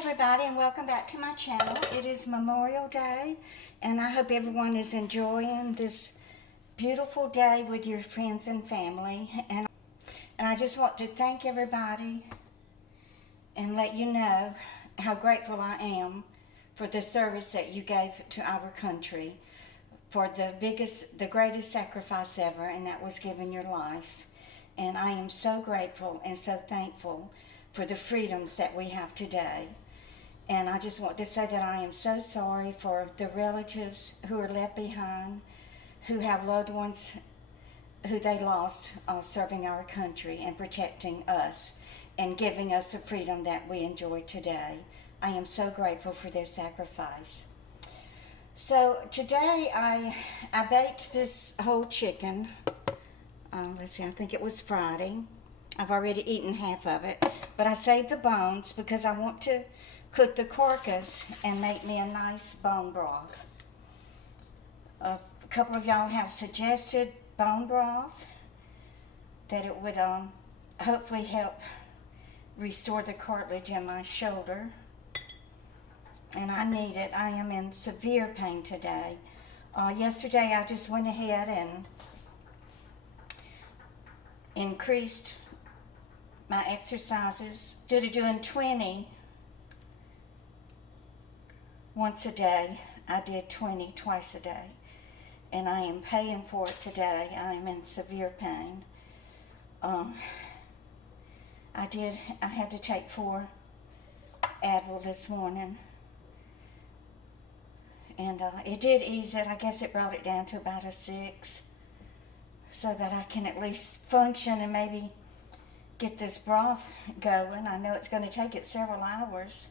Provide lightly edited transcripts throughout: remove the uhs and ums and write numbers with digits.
everybody, and welcome back to my channel. It is Memorial Day, and I hope everyone is enjoying this beautiful day with your friends and family. And I just want to thank everybody and let you know how grateful I am for the service that you gave to our country, for the greatest sacrifice ever, and that was giving your life. And I am so grateful and so thankful for the freedoms that we have today. And I just want to say that I am so sorry for the relatives who are left behind, who have loved ones who they lost serving our country and protecting us and giving us the freedom that we enjoy today. I am so grateful for their sacrifice. So today I baked this whole chicken. Let's see, I think it was Friday. I've already eaten half of it, but I saved the bones because I want to cook the carcass and make me a nice bone broth. A couple of y'all have suggested bone broth, that it would hopefully help restore the cartilage in my shoulder, and I need it. I am in severe pain today. Yesterday I just went ahead and increased my exercises. Instead of doing 20 once a day, I did 20 twice a day. And I am paying for it today. I am in severe pain. I had to take 4 Advil this morning. And it did ease it. I guess it brought it down to about a 6. So that I can at least function and maybe get this broth going. I know it's going to take it several hours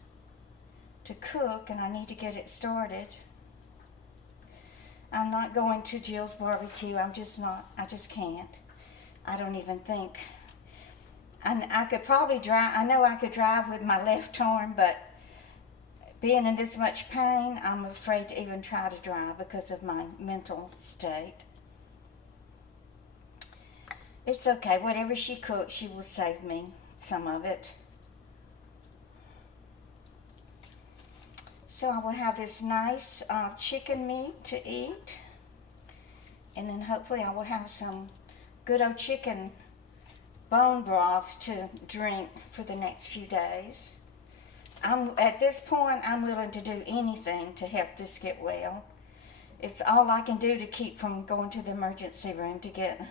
to cook, and I need to get it started. I'm not going to Jill's barbecue. I just can't. I don't even think. I could probably drive. I know I could drive with my left arm, but being in this much pain, I'm afraid to even try to drive because of my mental state. It's okay. Whatever she cooks, she will save me some of it. So I will have this nice chicken meat to eat. And then hopefully I will have some good old chicken bone broth to drink for the next few days. At this point, I'm willing to do anything to help this get well. It's all I can do to keep from going to the emergency room to get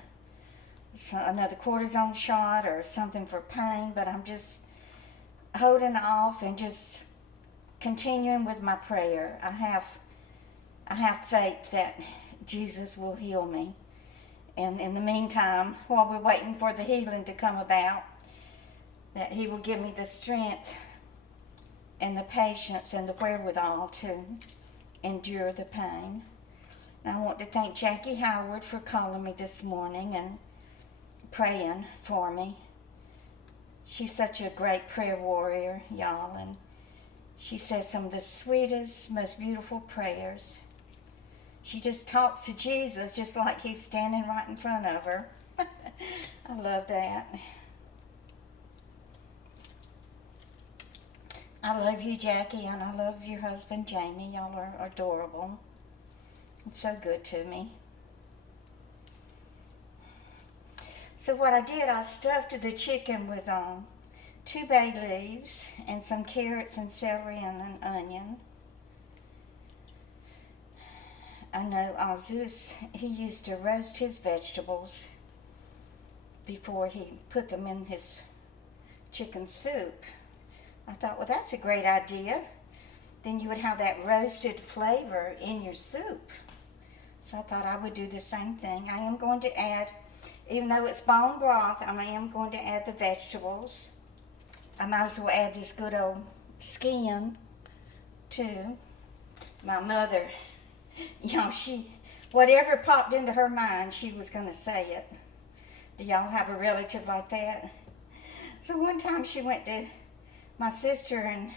another cortisone shot or something for pain, but I'm just holding off and just continuing with my prayer. I have faith that Jesus will heal me. And in the meantime, while we're waiting for the healing to come about, that he will give me the strength and the patience and the wherewithal to endure the pain. And I want to thank Jackie Howard for calling me this morning and praying for me. She's such a great prayer warrior, y'all, and she says some of the sweetest, most beautiful prayers. She just talks to Jesus just like he's standing right in front of her. I love that. I love you, Jackie, and I love your husband, Jamie. Y'all are adorable. It's so good to me. So what I did, I stuffed the chicken with 2 bay leaves and some carrots and celery and an onion. I know Zeus, he used to roast his vegetables before he put them in his chicken soup. I thought, well, that's a great idea. Then you would have that roasted flavor in your soup. So I thought I would do the same thing. I am going to add, even though it's bone broth, I am going to add the vegetables. I might as well add this good old skin too. My mother, whatever popped into her mind, she was going to say it. Do y'all have a relative like that? So one time she went to my sister, and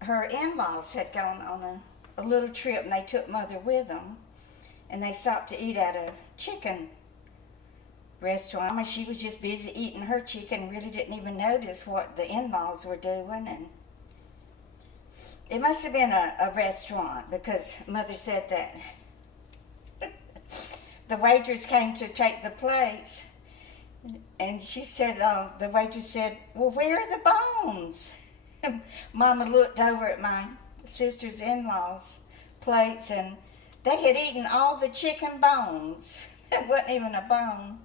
her in-laws had gone on a little trip, and they took Mother with them, and they stopped to eat at a chicken restaurant. Mama, she was just busy eating her chicken and really didn't even notice what the in-laws were doing. And it must have been a restaurant, because Mother said that the waitress came to take the plates. And she said, the waitress said, well, where are the bones? Mama looked over at my sister's in-laws' plates, and they had eaten all the chicken bones. There wasn't even a bone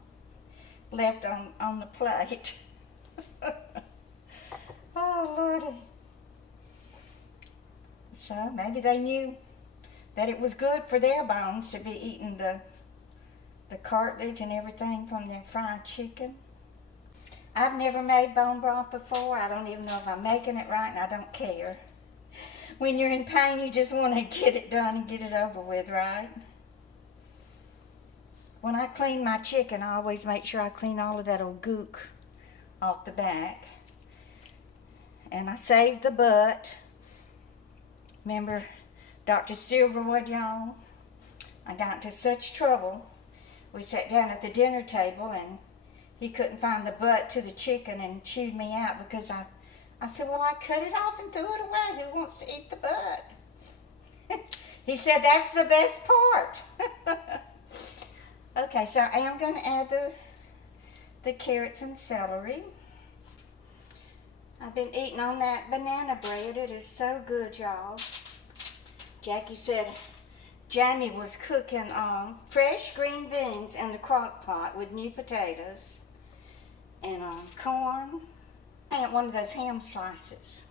left on the plate. Oh, Lordy. So maybe they knew that it was good for their bones to be eating the cartilage and everything from their fried chicken. I've never made bone broth before. I don't even know if I'm making it right, and I don't care. When you're in pain, you just want to get it done and get it over with, right? When I clean my chicken, I always make sure I clean all of that old gook off the back. And I saved the butt. Remember Dr. Silverwood, y'all? I got into such trouble. We sat down at the dinner table, and he couldn't find the butt to the chicken and chewed me out because I said, well, I cut it off and threw it away. Who wants to eat the butt? He said, that's the best part. Okay, so I am going to add the carrots and celery. I've been eating on that banana bread. It is so good, y'all. Jackie said Jamie was cooking fresh green beans in the crock pot with new potatoes and corn and one of those ham slices.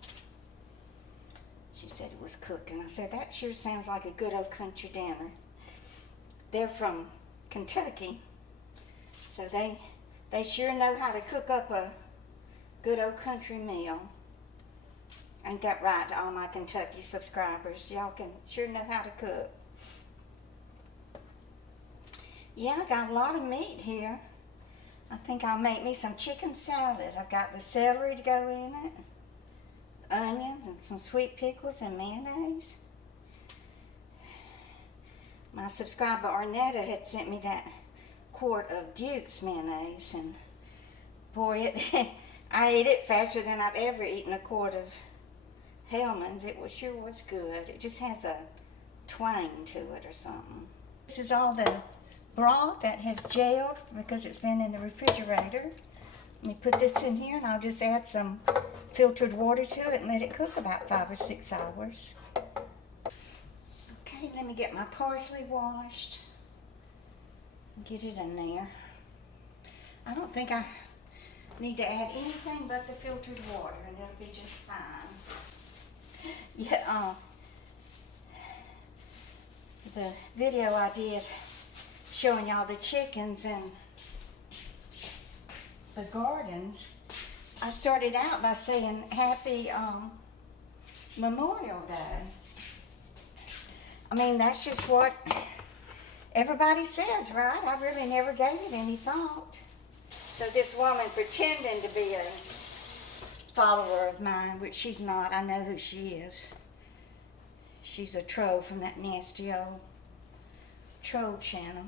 She said it was cooking. I said, that sure sounds like a good old country dinner. They're from Kentucky, so they sure know how to cook up a good old country meal. Ain't that right to all my Kentucky subscribers? Y'all can sure know how to cook. Yeah, I got a lot of meat here. I think I'll make me some chicken salad. I've got the celery to go in it, onions and some sweet pickles and mayonnaise. My subscriber Arnetta had sent me that quart of Duke's mayonnaise, and boy, I ate it faster than I've ever eaten a quart of Hellman's. It sure was good. It just has a twang to it or something. This is all the broth that has gelled because it's been in the refrigerator. Let me put this in here, and I'll just add some filtered water to it and let it cook about 5 or 6 hours. Okay, let me get my parsley washed. Get it in there. I don't think I need to add anything but the filtered water, and it'll be just fine. Yeah, the video I did showing y'all the chickens and the gardens, I started out by saying happy Memorial Day. I mean, that's just what everybody says, right? I really never gave it any thought. So this woman pretending to be a follower of mine, which she's not. I know who she is. She's a troll from that nasty old troll channel.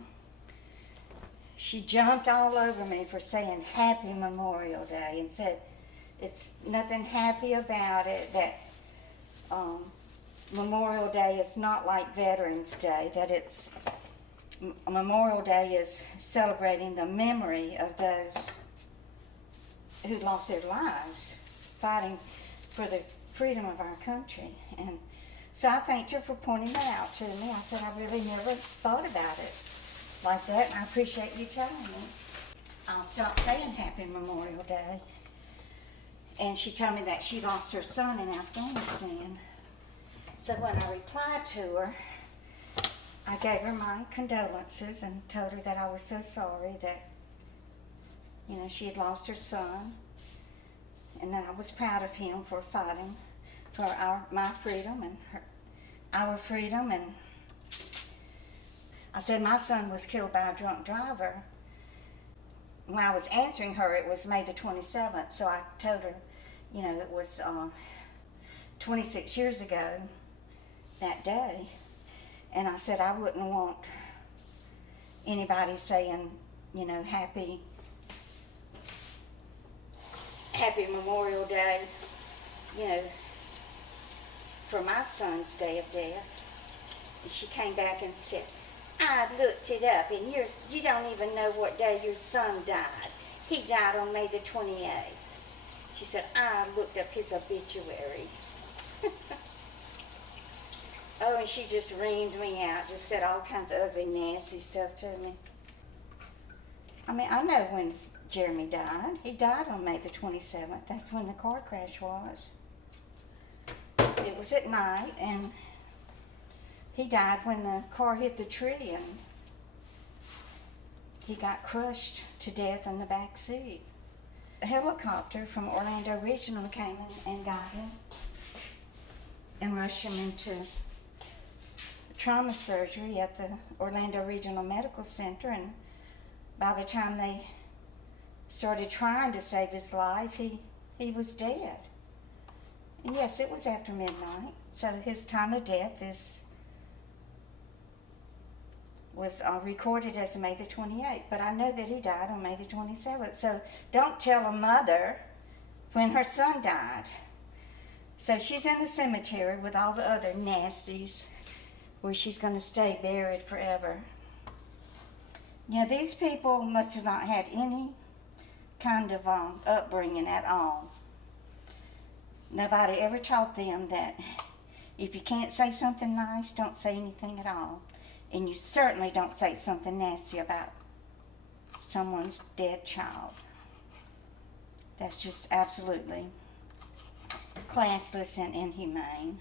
She jumped all over me for saying Happy Memorial Day and said it's nothing happy about it, that Memorial Day is not like Veterans Day, that it's Memorial Day is celebrating the memory of those who lost their lives fighting for the freedom of our country. And so I thanked her for pointing that out to me. I said, I really never thought about it like that, and I appreciate you telling me. I'll stop saying Happy Memorial Day. And she told me that she lost her son in Afghanistan. So when I replied to her, I gave her my condolences and told her that I was so sorry that, you know, she had lost her son, and that I was proud of him for fighting for my freedom and our freedom. And I said my son was killed by a drunk driver. When I was answering her, it was May the 27th, so I told her, you know, it was 26 years ago that day. And I said I wouldn't want anybody saying you know, happy Memorial Day, you know, for my son's day of death. And she came back and said, I looked it up, and you don't even know what day your son died. He died on May the 28th. She said, I looked up his obituary. Oh, and she just reamed me out, just said all kinds of ugly, nasty stuff to me. I mean, I know when Jeremy died. He died on May the 27th. That's when the car crash was. It was at night, and he died when the car hit the tree, and he got crushed to death in the back seat. A helicopter from Orlando Regional came and got him and rushed him into trauma surgery at the Orlando Regional Medical Center, and by the time they started trying to save his life, he was dead. And yes, it was after midnight, so his time of death was recorded as May the 28th, but I know that he died on May the 27th, so don't tell a mother when her son died. So she's in the cemetery with all the other nasties where she's going to stay buried forever. You know, these people must have not had any kind of upbringing at all. Nobody ever taught them that if you can't say something nice, don't say anything at all. And you certainly don't say something nasty about someone's dead child. That's just absolutely classless and inhumane.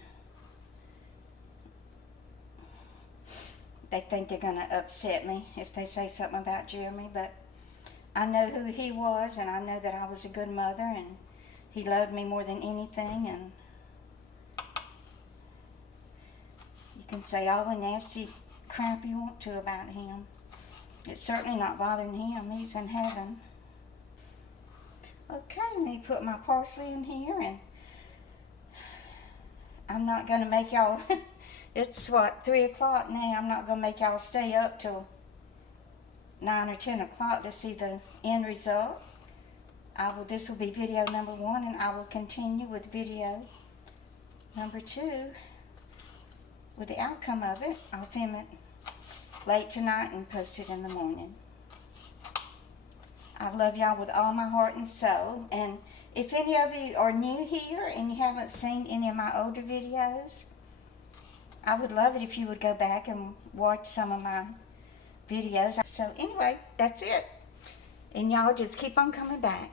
They think they're going to upset me if they say something about Jeremy, but I know who he was, and I know that I was a good mother, and he loved me more than anything, and you can say all the nasty crap you want to about him. It's certainly not bothering him. He's in heaven. Okay, let me put my parsley in here, and I'm not going to make y'all, it's what, 3 o'clock now. I'm not going to make y'all stay up till 9 or 10 o'clock to see the end result. This will be video number 1, and I will continue with video number 2 with the outcome of it. I'll film it late tonight and post it in the morning. I love y'all with all my heart and soul, and if any of you are new here and you haven't seen any of my older videos, I would love it if you would go back and watch some of my videos. So anyway, that's it. And y'all just keep on coming back.